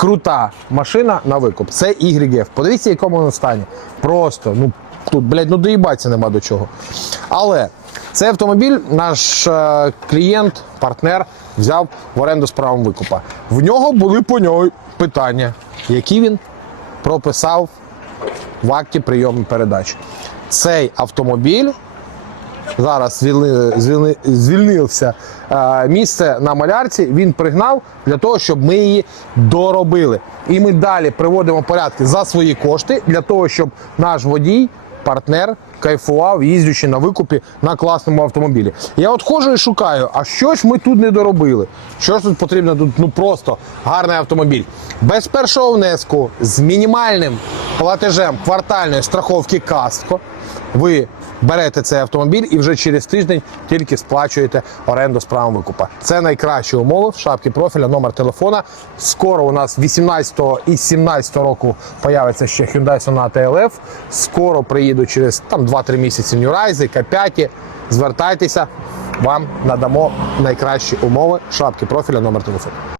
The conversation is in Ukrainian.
крута машина на викуп. Це YF. Подивіться, якому вона стані. Просто, ну тут, блядь, ну доїбатися нема до чого. Але цей автомобіль наш е, клієнт, партнер взяв в оренду з правом викупа. В нього були по нього питання, які він прописав в акті прийому передач. Цей автомобіль зараз звільни, звільни, звільнився е, місце на малярці. Він пригнав для того, щоб ми її доробили. І ми далі приводимо порядки за свої кошти для того, щоб наш водій, партнер кайфував, їздячи на викупі на класному автомобілі. Я от ходжу і шукаю, а що ж ми тут не доробили? Що ж тут потрібно? Тут ну просто гарний автомобіль. Без першого внеску з мінімальним платежем квартальної страховки Каско. Ви берете цей автомобіль і вже через тиждень тільки сплачуєте оренду з правом викупа. Це найкращі умови в шапці профіля, номер телефона. Скоро у нас 18 і 17 року появиться ще Hyundai Sonata LF. Скоро приїду через там 2-3 місяці New Rise, К5. Звертайтеся, вам надамо найкращі умови шапки профіля, номер телефону.